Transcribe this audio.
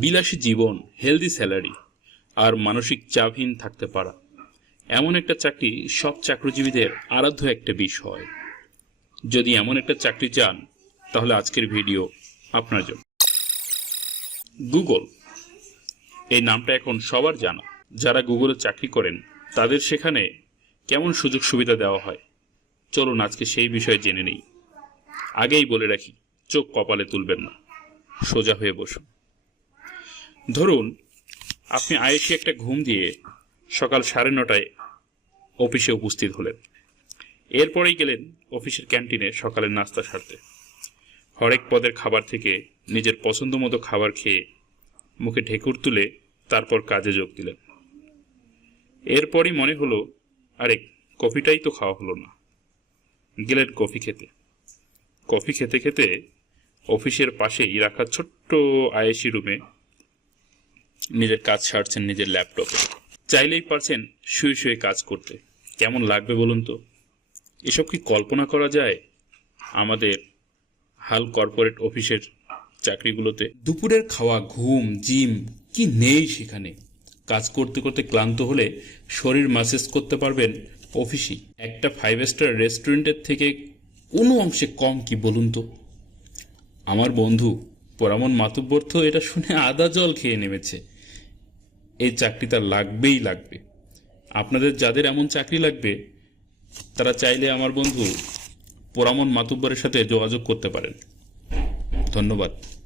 বিলাসী জীবন healthy salary আর মানসিক চাপহীন থাকতে পারা। এমন একটা চাকরি সব চাকরিজীবীদের আরাধ্য একটা বিষয়। যদি এমন একটা চাকরি চান, তাহলে আজকের ভিডিও আপনার জন্য। গুগল। এই নামটা এখন সবার জানা। যারা গুগলে চাকরি করেন, তাদের সেখানে কেমন সুযোগ সুবিধা দেওয়া হয়? চলুন আজকে সেই বিষয়ে জেনে নেই। আগেই বলে রাখি, চোখ কপালে তুলবেন না। সোজা হয়ে বসুন। ধরুন, আপনি আয়েসি একটা ঘুম দিয়ে সকাল সাড়ে নটায় অফিসে উপস্থিত হলেন। এরপরেই গেলেন অফিসের ক্যান্টিনে সকালের নাস্তা সারতে। হরেক পদের খাবার থেকে নিজের পছন্দ মতো খাবার খেয়ে মুখে ঢেকুর তুলে তারপর কাজে যোগ দিলেন। এরপরই মনে হলো, আরে, কফিটাই তো খাওয়া হলো না। গেলেন কফি খেতে। কফি খেতে খেতে অফিসের পাশেই রাখা ছোট্ট আয়েসি রুমে নিজের কাজ সারছেন নিজের ল্যাপটপে। চাইলেই পারছেন শুয়ে শুয়ে কাজ করতে। কেমন লাগবে বলুন তো? এসব কি কল্পনা করা যায় আমাদের হাল কর্পোরেট অফিসের চাকরিগুলোতে? দুপুরের খাওয়া, ঘুম, জিম, কি নেই সেখানে? কাজ করতে করতে ক্লান্ত হলে শরীর মাসেজ করতে পারবেন অফিসই। একটা ফাইভ স্টার রেস্টুরেন্টের থেকে কোনো অংশে কম কি বলুন তো? আমার বন্ধু পরামন তো এটা শুনে আদা জল খেয়ে নেমেছে। এই চাকরি তার লাগবেই লাগবে। আপনাদের যাদের এমন চাকরি লাগবে, তারা চাইলে আমার বন্ধু পোরামন মাতুব্বরের সাথে যোগাযোগ করতে পারেন। ধন্যবাদ।